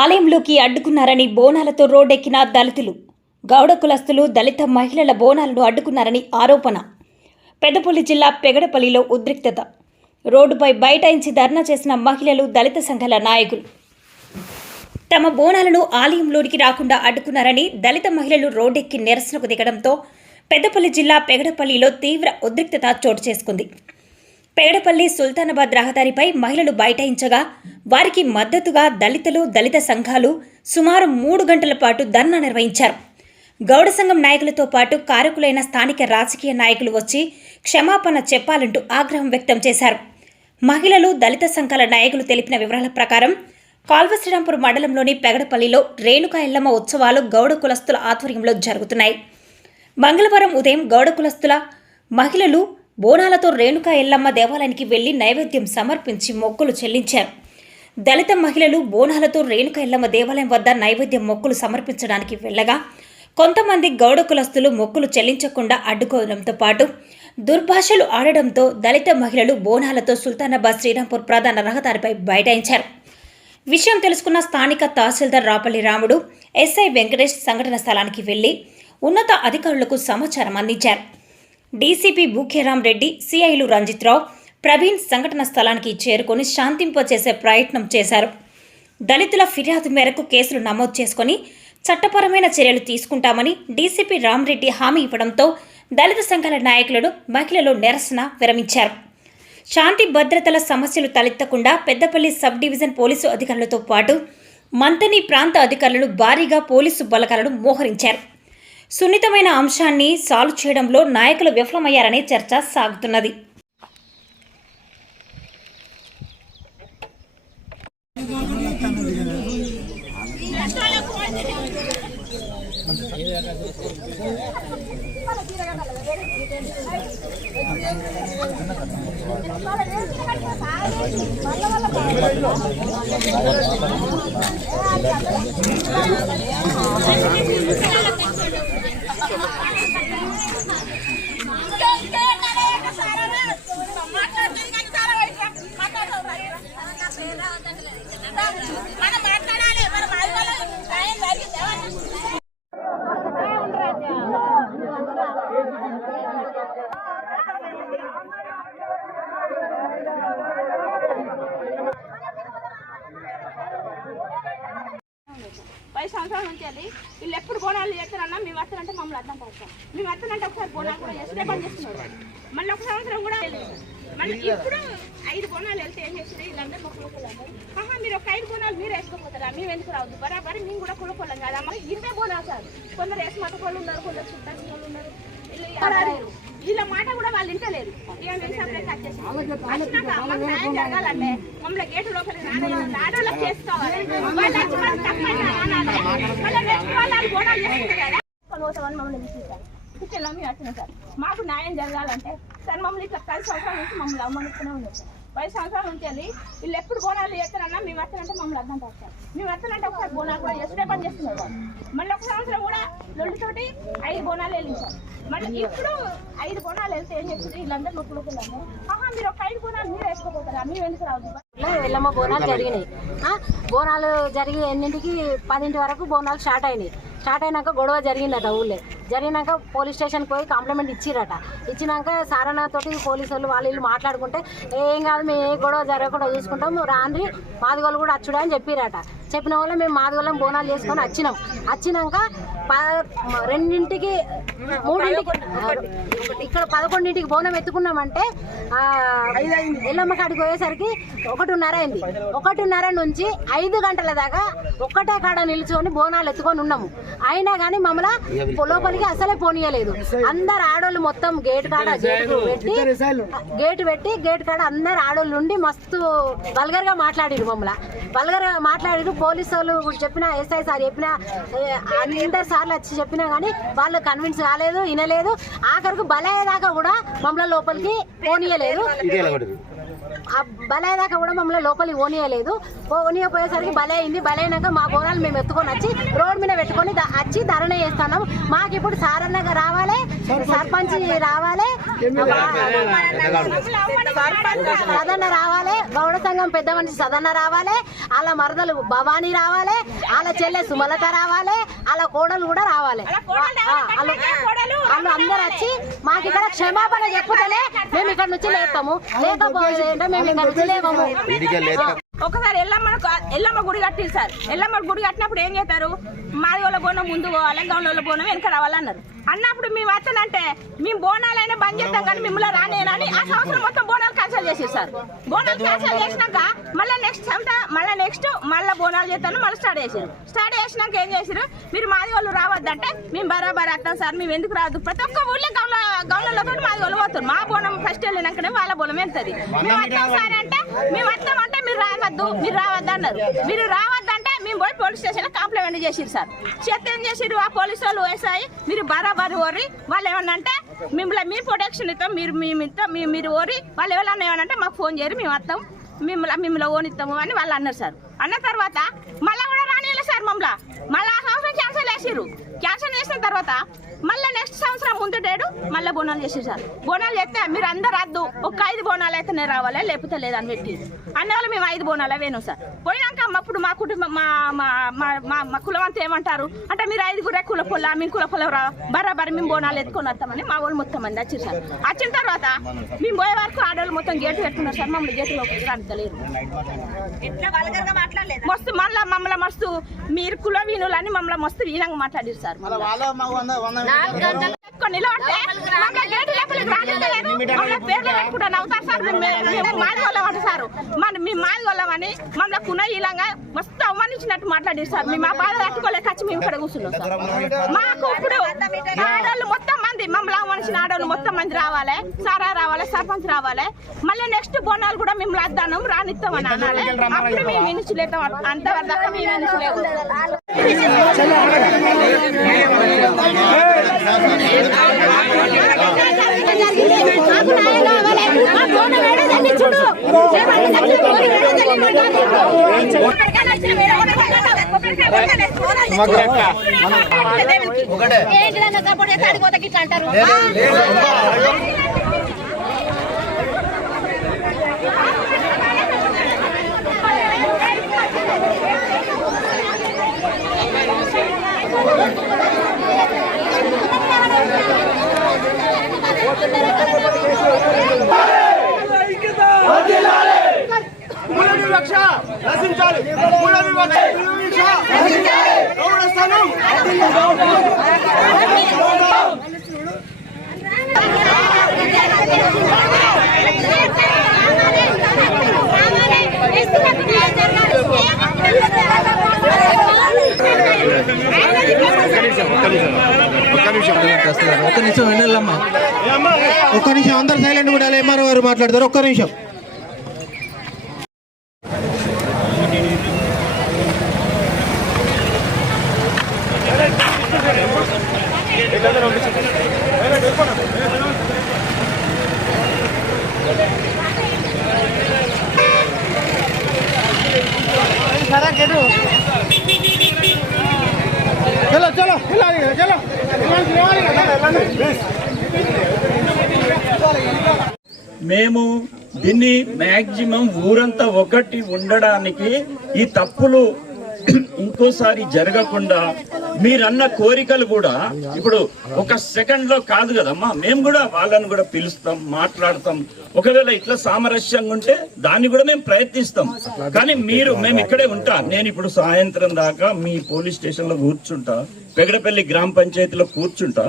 ఆలయంలోకి అడ్డుకున్నారని బోనాలతో రోడ్డెక్కిన దళితులు. గౌడ కులస్తులు దళిత మహిళల బోనాలను అడ్డుకున్నారని ఆరోపణ. పెద్దపల్లి జిల్లా పెగడపల్లిలో ఉద్రిక్తత. రోడ్డుపై బైఠాయించి ధర్నా చేసిన మహిళలు, దళిత సంఘాల నాయకులు. తమ బోనాలను ఆలయంలోనికి రాకుండా అడ్డుకున్నారని దళిత మహిళలు రోడ్డెక్కి నిరసనకు దిగడంతో పెద్దపల్లి జిల్లా పెగడపల్లిలో తీవ్ర ఉద్రిక్తత చోటు చేసుకుంది. పెగడపల్లి సుల్తానాబాద్ రహదారిపై మహిళలు బైఠాయించగా వారికి మద్దతుగా దళితులు, దళిత సంఘాలు సుమారు 3 గంటల పాటు ధర్నా నిర్వహించారు. గౌడ సంఘం నాయకులతో పాటు కారకులైన స్థానిక రాజకీయ నాయకులు వచ్చి క్షమాపణ చెప్పాలంటూ ఆగ్రహం వ్యక్తం చేశారు. మహిళలు, దళిత సంఘాల నాయకులు తెలిపిన వివరాల ప్రకారం కాల్వ శ్రీరాంపూర్ మండలంలోని పెగడపల్లిలో రేణుకా ఎల్లమ్మ ఉత్సవాలు గౌడ కులస్తుల ఆధ్వర్యంలో జరుగుతున్నాయి. మంగళవారం ఉదయం గౌడ కులస్తుల మహిళలు బోనాలతో రేణుకా ఎల్లమ్మ దేవాలయానికి వెళ్లి నైవేద్యం సమర్పించి మొక్కులు చెల్లించారు. దళిత మహిళలు బోనాలతో రేణుకా ఎల్లమ్మ దేవాలయం వద్ద నైవేద్యం మొక్కులు సమర్పించడానికి వెళ్లగా కొంతమంది గౌడ కులస్తులు మొక్కులు చెల్లించకుండా అడ్డుకోవడంతో పాటు దుర్భాషలు ఆడడంతో దళిత మహిళలు బోనాలతో సుల్తానాబాద్ శ్రీరాంపూర్ ప్రధాన రహదారిపై బైఠాయించారు. విషయం తెలుసుకున్న స్థానిక తహసీల్దార్ రాపల్లి రాముడు, ఎస్ఐ వెంకటేష్ సంఘటన స్థలానికి వెళ్లి ఉన్నత అధికారులకు సమాచారం అందించారు. డీసీపీ భూఖ్యరాం రెడ్డి, సిఐలు రంజిత్ రావు, ప్రవీణ్ సంఘటన స్థలానికి చేరుకొని శాంతింపచేసే ప్రయత్నం చేశారు. దళితుల ఫిర్యాదు మేరకు కేసులు నమోదు చేసుకుని చట్టపరమైన చర్యలు తీసుకుంటామని డీసీపీ రామరెడ్డి హామీ ఇవ్వడంతో దళిత సంఘాల నాయకులు, మహిళలు నిరసన విరమించారు. శాంతి భద్రతల సమస్యలు తలెత్తకుండా పెద్దపల్లి సబ్ డివిజన్ పోలీసు అధికారులతో పాటు మంతని ప్రాంత అధికారులను భారీగా పోలీసు బలగాలను మోహరించారు. సున్నితమైన అంశాన్ని సాల్వ్ చేయడంలో నాయకులు విఫలమయ్యారనే చర్చ సాగుతున్నది. పై సంవత్సరాల నుంచి వెళ్ళి వీళ్ళు ఎప్పుడు బోనాలు చేస్తారన్నా మేము వస్తానంటే మమ్మల్ని అర్థం పడతాం. మేము వస్తానంటే ఒకసారి బోనాలు కూడా చేస్తే పని చేస్తున్నారు. మళ్ళీ ఒక సంవత్సరం కూడా మళ్ళీ ఇప్పుడు 5 బోనాలు వెళ్తే ఏం చేస్తుంది వీళ్ళందరూ మా కులకొల్లందరూ. మీరు ఒక 5 బోనాలు మీరు వేసుకోపోతారా? మేము ఎందుకు రావద్దు? బరాబరి మేము కూడా కులకొల్లం కదా. మరి 20 బోనాలు సార్. కొందరు వేసి మతకోళ్ళు ఉన్నారు, కొందరు చుట్టాలు వాళ్ళు ఉన్నారు. వీళ్ళ మాట కూడా వాళ్ళు వింటలేరు. ఇక మేము సపరేట్ వచ్చినాక అమ్మకు న్యాయం జరగాలంటే మమ్మల్ని గేటు లోపలికి ఆడోళ్ళకి చేసుకోవాలి. వాళ్ళు వచ్చి మనం తప్పైనా అనాలి. మళ్ళీ నెక్స్ట్ వాళ్ళు బోనాలు చేసుకుంటారు కదా. పోతామని మమ్మల్ని విసిస్తారు. కిచెన్లో మేము వచ్చినాం సార్. మాకు న్యాయం జరగాలంటే సార్ మమ్మల్ని ఇట్లా 10 సంవత్సరాల నుంచి మమ్మల్ని అవమానిస్తూనే ఉన్నాం సార్. 10 సంవత్సరాల నుంచి వెళ్ళి వీళ్ళు ఎప్పుడు బోనాలు చేస్తారన్నా మేము వస్తానంటే మమ్మల్ని అర్థం పడతారు. మేము వస్తానంటే ఒకసారి బోనాలు కూడా చేస్తే పని చేస్తున్నారు వాళ్ళు. మళ్ళీ ఒక సంవత్సరం కూడా లొల్లితోటి 5 బోనాలు వెళ్ళించారు. మళ్ళీ ఇప్పుడు 5 బోనాలు వెళ్తే ఏం చేస్తుంది వీళ్ళందరూ నొప్పులుకున్నాము. మీరు ఒక 5 బోనాలు మీరు వేసుకోపోతారా? మేము ఎందుకు రావద్దు? వెళ్ళమ్మ బోనాలు జరిగినాయి. బోనాలు జరిగి 8ంటికి 10 వరకు బోనాలు స్టార్ట్ అయినాయి. స్టార్ట్ అయినాక గొడవ జరిగిందట ఊళ్ళో. జరిగినాక పోలీస్ స్టేషన్కి పోయి కంప్లైంట్ ఇచ్చిరట. ఇచ్చినాక సారణతోటి పోలీసు వాళ్ళు వీళ్ళు మాట్లాడుకుంటే ఏం కాదు, మేము ఏ గొడవ జరగకుండా చూసుకుంటాం, రాండ్రి మాదిగోళ్ళు కూడా వచ్చుడా అని చెప్పిరట. చెప్పిన వల్ల మేము మాదిగోళ్ళం బోనాలు చేసుకొని వచ్చినాం. వచ్చినాక 2ంటికి 3ంటికి ఇక్కడ 11ంటికి బోనం ఎత్తుకున్నామంటే ఎల్లమ్మ కాడికి పోయేసరికి 1:30 అయింది. 1:30 నుంచి 5 గంటల దాకా ఒక్కటే కాడ నిల్చుకొని బోనాలు ఎత్తుకొని ఉన్నాము. అయినా కానీ మమ్మల్ని లోపలికి అసలే పోనీయలేదు. అందరు ఆడోళ్ళు మొత్తం గేట్ కాడ గేట్ పెట్టి గేట్ కాడ అందరు ఆడోళ్ళు ఉండి మస్తు వల్గర్గా మాట్లాడిరు. మమ్మల్ని వల్గర్గా మాట్లాడిరు. పోలీసు వాళ్ళు చెప్పిన, ఎస్ఐ సార్ చెప్పిన, అందరు సార్లు వచ్చి చెప్పినా కానీ వాళ్ళు కన్విన్స్ కాలేదు, వినలేదు. ఆఖరికి బలయ్యేదాకా కూడా మమ్మల్ని లోపలికి పోనీయలేదు. ఆ బలే దాకా కూడా మమ్మల్ని లోపలికి ఓనియలేదు. ఓనియపోయేసరికి బలే అయింది. బలైనాక మా బోనాలు మేము ఎత్తుకొని వచ్చి రోడ్ మీద పెట్టుకొని వచ్చి ధరణ చేస్తున్నాం. మాకు ఇప్పుడు సారన్నగా రావాలి, సర్పంచ్ రావాలి, సదన్న రావాలి, గౌడ సంఘం పెద్ద మనిషి సదన్న రావాలి, వాళ్ళ మరదలు భవానీ రావాలి, వాళ్ళ చెల్లె సుమలత రావాలి, వాళ్ళ కోడలు కూడా రావాలి. వాళ్ళు అందరు వచ్చి మాకు ఇక్కడ క్షమాపణ చెప్పుతలే మేము ఇక్కడ నుంచి లేస్తాము, లేకపోతే మేము ఇక్కడ నుంచి లేవము. ఒకసారి ఎల్లమ్మ గుడి కట్టింది సార్. ఎల్లమ్మ గుడి కట్టినప్పుడు ఏం చేస్తారు, మాది వాళ్ళ బోనం ముందు పోవాలి, గౌన్ల బోనం వెనక రావాలన్నారు. అన్నప్పుడు మేము వస్తానంటే మేము బోనాలైనా బంద్ చేస్తాం కానీ మిమ్మల్ని రానేనని ఆ సంవత్సరం మొత్తం బోనాలు క్యాన్సల్ చేసేది సార్. బోనాలు క్యాన్సల్ చేసినాక మళ్ళీ బోనాలు చేస్తాను మళ్ళీ స్టార్ట్ చేసినాక ఏం చేసారు, మీరు మాది వాళ్ళు రావద్దంటే మేము బరాబర్ వస్తాం సార్, మేము ఎందుకు రావద్దు. ప్రతి ఒక్క ఊళ్ళో గౌన్లతో మాది వాళ్ళు పోతారు. మా బోనం ఫస్ట్ వెళ్ళినాకనే వాళ్ళ బోనం వెళ్తుంది. మేము వస్తాం సార్ అంటే మేము వస్తామంటే మీరు రావద్దు అన్నారు. మీరు రావద్దంటే మేము పోయి పోలీస్ స్టేషన్ లో కంప్లైంట్ చేసిరు సార్. చేస్తే ఏం చేసిరు ఆ పోలీసు వాళ్ళు వేసాయి, మీరు బరాబర్ ఓరి వాళ్ళు ఏమన్నా అంటే మీరు ప్రొటెక్షన్ ఇస్తాం, మీరు ఓరి వాళ్ళు ఎవరన్నా ఏమన్నా మాకు ఫోన్ చేయరు, మేము వస్తాం, మిమ్మల్ని ఓనిస్తాము అని వాళ్ళు అన్నారు సార్. అన్న తర్వాత మళ్ళీ కూడా రానియలేదు సార్. మళ్ళీ ఆ సంవత్సరం క్యాన్సల్ చేసిరు. క్యాన్సల్ చేసిన తర్వాత మళ్ళీ నెక్స్ట్ సంవత్సరం ముందు డేడు మళ్ళీ బోనాలు చేసేది సార్. బోనాలు చేస్తే మీరు అందరు వద్దు, ఒక 5 బోనాలు అయితేనే రావాలి, లేకపోతే లేదని పెట్టి అన్నవాళ్ళు మేము 5 బోనాలు వేను సార్. పోయినాక అప్పుడు మా కుటుంబం మా కులం అంతా ఏమంటారు అంటే మీరు 5గురే కుల పొల్ల, మేము కుల పొల బరాబరి మేము బోనాలు ఎత్తుకొని వస్తామని మా వాళ్ళు మొత్తం మంది వచ్చారు సార్. వచ్చిన తర్వాత మేము పోయే వరకు ఆడవాళ్ళు మొత్తం గేటు పెట్టుకున్నారు సార్. మమ్మల్ని గేటులో అంతలేదు మస్తు మమ్మల్ని మస్తు మీరు కుల వీణులు అని మమ్మల్ని మస్తు వీణంగా మాట్లాడారు సార్. నిలబడితే గేటు లోపలికి రానిస్తలేదు, పేర్లు పెట్టుకుంటాను అవుతారు సార్. మేము మాది వాళ్ళం సార్, మేము మాది వాళ్ళమని మమ్మల్ని కునీలంగా మస్తు అవమానించినట్టు మాట్లాడారు సార్. మేము ఆ బాధ తట్టుకోలేక వచ్చి మేము ఇక్కడ కూర్చున్నాం సార్. మాకు ఇప్పుడు ఆడవాళ్ళు మొత్తం మంది మమ్మల్ని అవమానించిన ఆడవాళ్ళు మొత్తం మంది రావాలి, సారా రావాలి, సర్పంచ్ రావాలి, మళ్ళీ నెక్స్ట్ బోనాలు కూడా మేము అద్దానం రానిస్తామని అనాలి. అప్పుడు మేము ఇనిచలేతాం, అంతవరకు దాకా మేము ఇనిచలేము. అంటారు ఒక్క నిమిషం అందరు సైలెంట్ కూడా ఎంఆర్ఓ గారు మాట్లాడతారు. ఒక్క నిమిషం. చలో చలో చలో మేము దీన్ని మ్యాక్సిమం ఊరంతా ఒకటి ఉండడానికి ఈ తప్పులు ఇంకోసారి జరగకుండా మీరన్న కోరికలు కూడా ఇప్పుడు ఒక సెకండ్ లో కాదు కదమ్మా. మేము కూడా వాళ్ళని కూడా పిలుస్తాం, మాట్లాడతాం. ఒకవేళ ఇట్లా సామరస్యంగా ఉంటే దాన్ని కూడా మేము ప్రయత్నిస్తాం. కానీ మేము ఇక్కడే ఉంటా. నేను ఇప్పుడు సాయంత్రం దాకా మీ పోలీస్ స్టేషన్ లో కూర్చుంటా, పెగడపల్లి గ్రామ పంచాయతీలో కూర్చుంటా.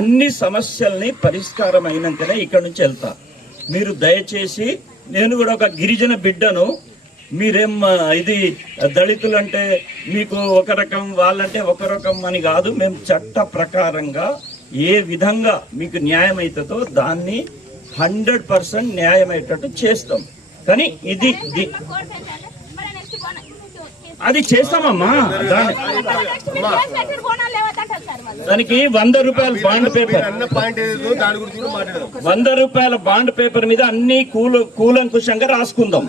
అన్ని సమస్యల్ని పరిష్కారం అయినాకనే ఇక్కడ నుంచి వెళ్తా. మీరు దయచేసి, నేను కూడా ఒక గిరిజన బిడ్డను, మీరేం ఇది దళితులు అంటే మీకు ఒక రకం, వాళ్ళంటే ఒక రకం అని కాదు. మేము చట్ట ప్రకారంగా ఏ విధంగా మీకు న్యాయం అవుతుందో దాన్ని 100% న్యాయం అయ్యేటట్టు చేస్తాం. కానీ ఇది అది చేస్తామమ్మా. కేసు పెట్టి బోనాలు లేవద్దంటారు సార్ వాళ్ళు. దానికి 100 రూపాయల బాండ్ పేపర్, 100 రూపాయల బాండ్ పేపర్ మీద అన్ని కూలంకుషంగా రాసుకుందాం.